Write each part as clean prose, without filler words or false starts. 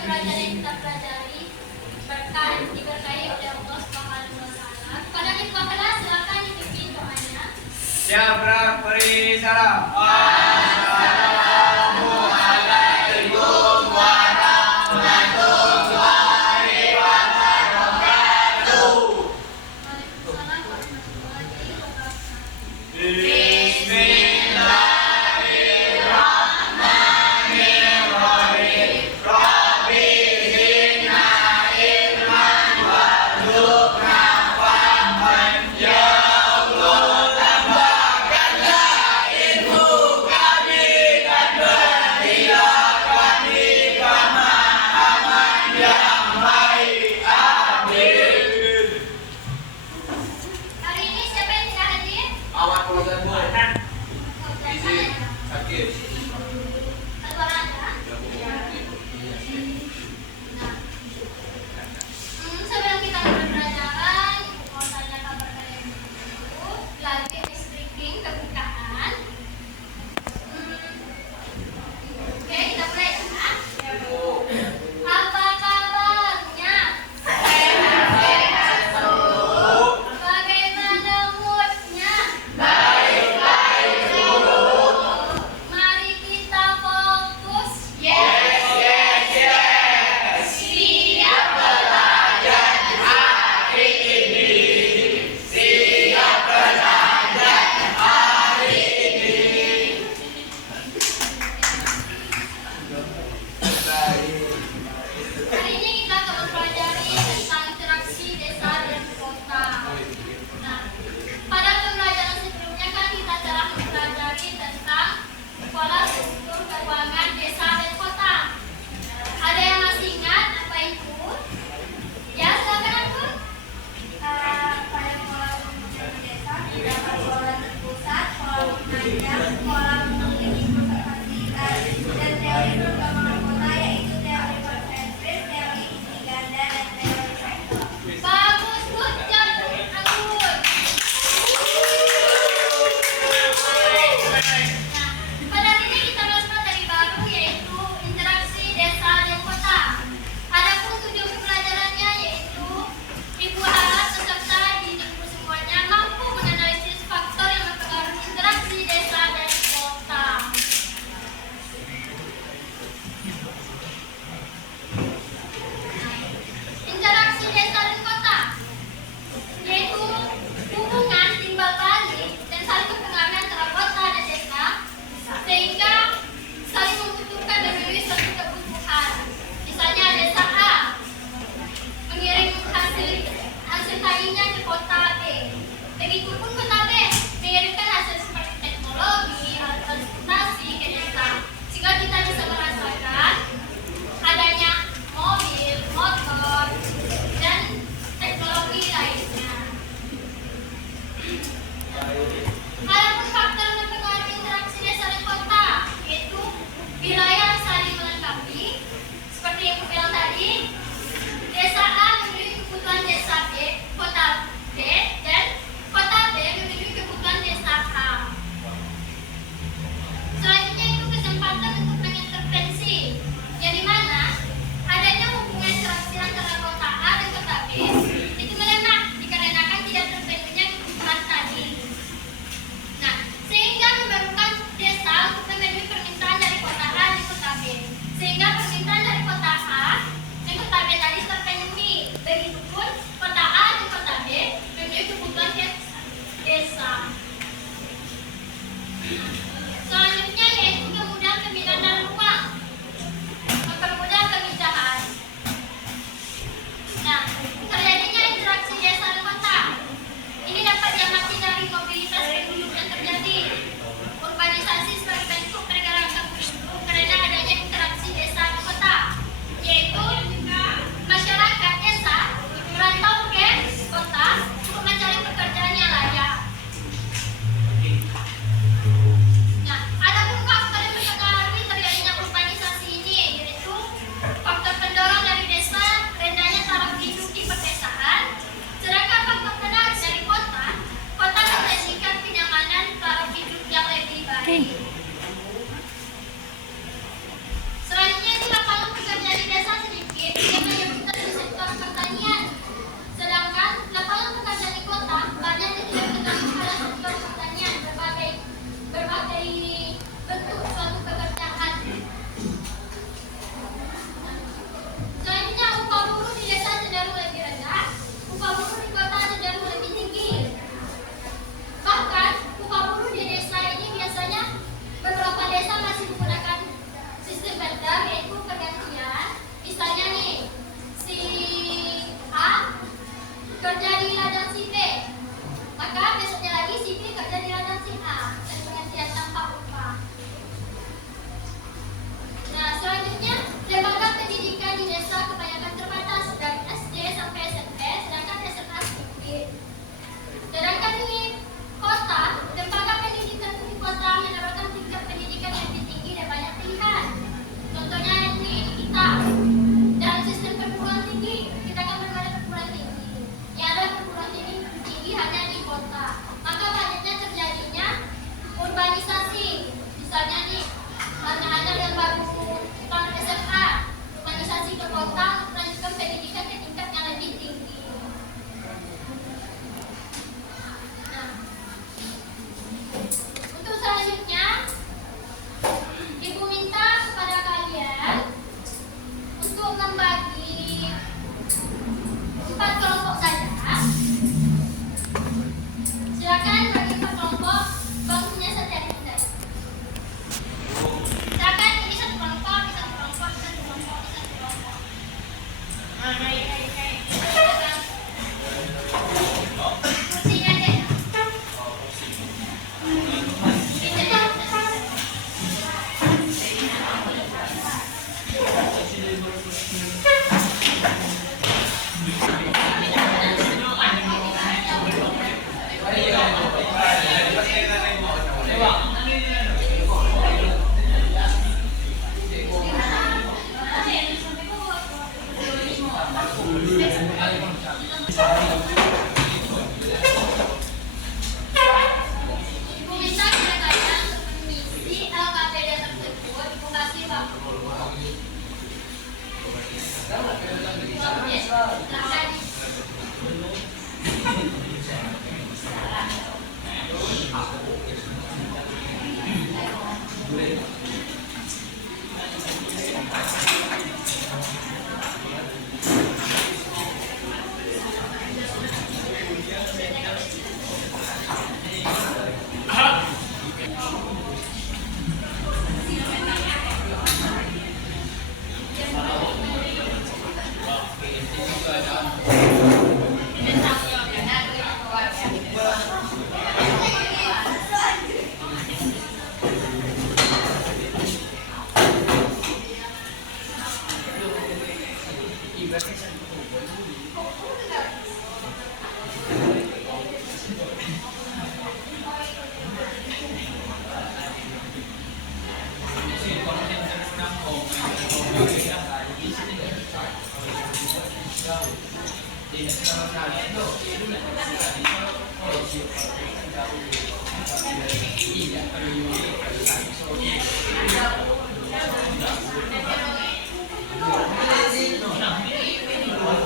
pembelajaran yang kita pelajari diberkahi oleh Allah Subhanahu wa taala. Kepada ketua kelas silakan dipimpin doanya. Siap, beri salam. Hari ini siapa yang tidak hadir? Awak keluargamu. Izin sakit. Keluar Anda. Sebelum kita mulai pelajaran, Ibu mau tanya kabar kalian dulu. Lagi habis briefing kebukaan. Oke, kita mulai ya. Apa kabarnya? Bagaimana moodnya? Mari kita fokus. Siap belajar hari ini. Hari ini kita akan mempelajari tentang interaksi desa dan kota. Nah, pada pembelajaran sebelumnya kan kita telah mempelajari tentang pola struktur keuangan desa dan kota. Ada yang masih ingat apa itu? Ya, silakan aku. Pada pola struktur desa terdapat pola terpusat, pola menanjak, pola memiliki pusat fasilitas, dan teori perkembangan kota yaitu teori konsentris, teori isi ganda, dan teori sektor. Bagus, good job, Anggun. Nah, pada hari ini kita masuk materi baru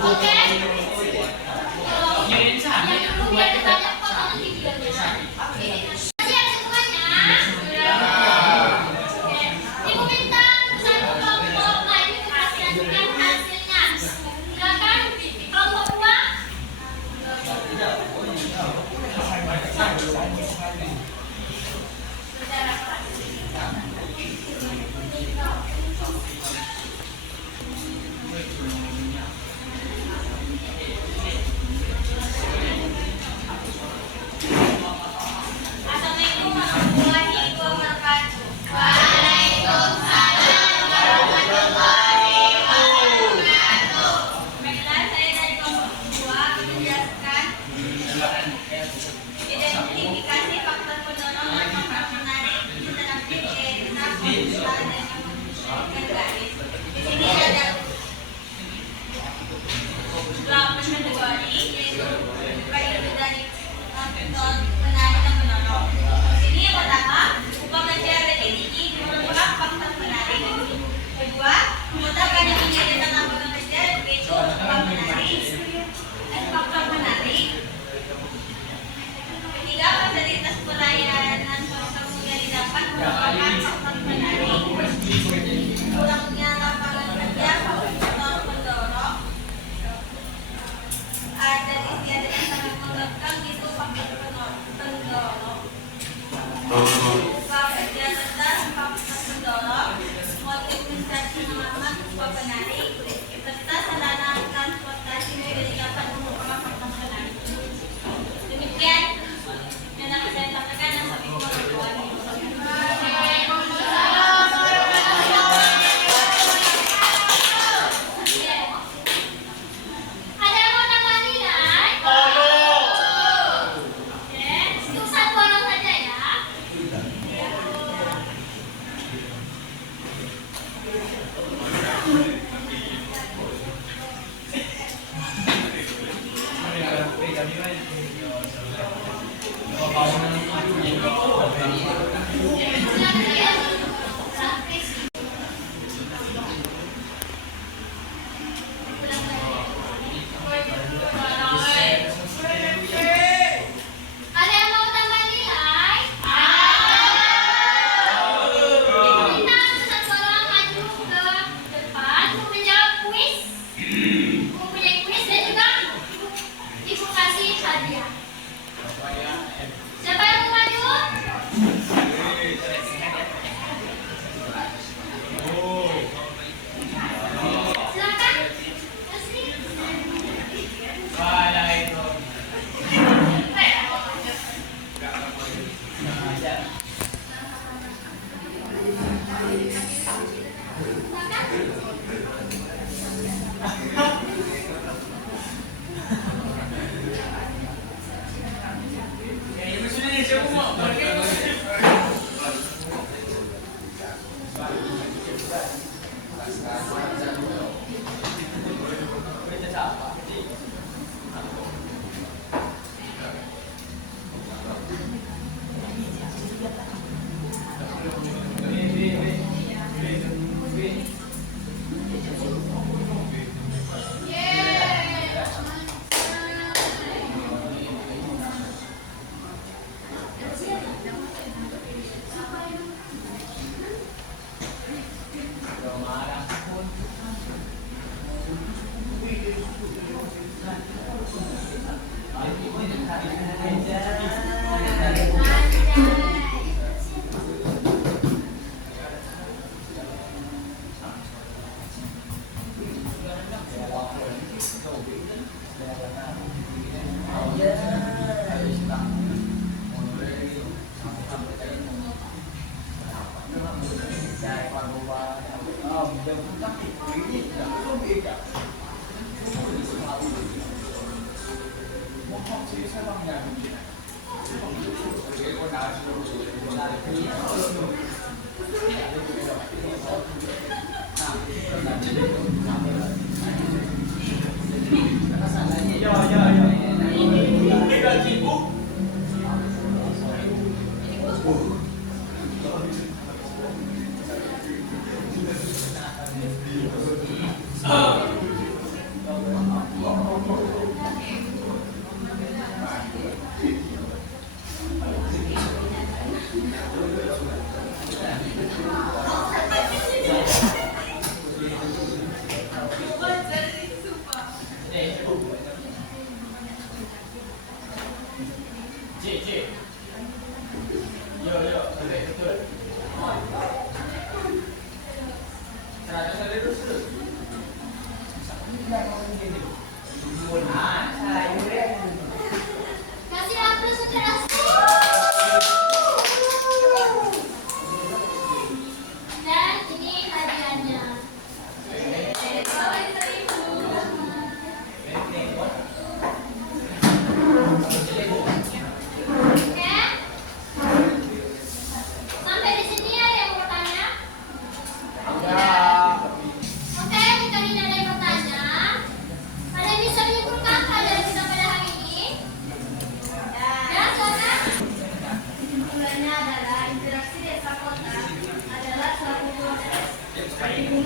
Oke? Yang perlu biar banyak potongan videonya. Siap semuanya? Oke. Ibu minta satu kelompok maju mempresentasikan hasilnya. Silakan kelompok dua. Assalamualaikum warahmatullahi wabarakatuh. Waalaikumsalam warahmatullahi wabarakatuh. Baiklah, saya dari kelompok 2 akan menjelaskan identifikasi faktor pendorong atau faktor menarik interaktif data pulsa dan yang garis. Di sini ada 8 kategori, yaitu baik dari faktor menarik dan pendorong. Ini yang pertama, upah kerja rating tinggi merupakan faktor menarik. Kedua, memutarkan yang menjadi tentang upah kerja yaitu upah menarik dan faktor menarik. Ketiga, fasilitas pelayanan sosial yang didapat merupakan faktor menarik. Kurangnya lapangan kerja faktor pendorong. Ada istiadat yang sangat mengekang itu faktor pendorong. Upah kerja rendah faktor pendorong. Motivasi pengalaman upah menarik. Serta sarana transportasi yang didapat merupakan faktor menarik. Demikian yang dapat saya sampaikan dan sampai warahmatullahi wabarakatuh. Ada yang mau tambah nilai? Oke, untuk satu orang saja ya. Ada yang mau tambah nilai? Kita satu orang maju ke depan untuk menjawab kuis. Mempunyai kuis dan juga ibu kasih hadiah. Siapa yang mau maju? Silakan.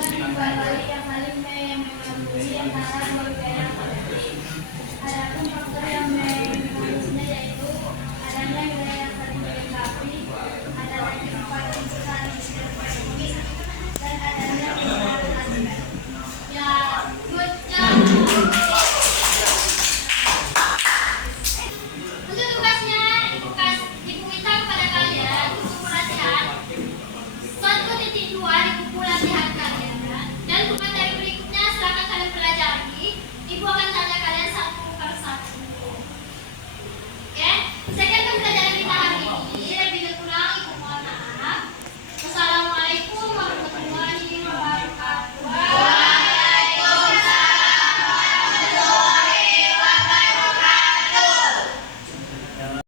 memperbarui yang saling menguji antara dua wilayah politik. Adapun faktor yang mengujinya yaitu adanya wilayah yang saling dilengkapi, adanya kehidupan saling ekonomi, dan adanya kebenaran. Ya, good job. Untuk tugasnya, ibu minta kepada kalian untuk pelatihan 1.2 di buku latihan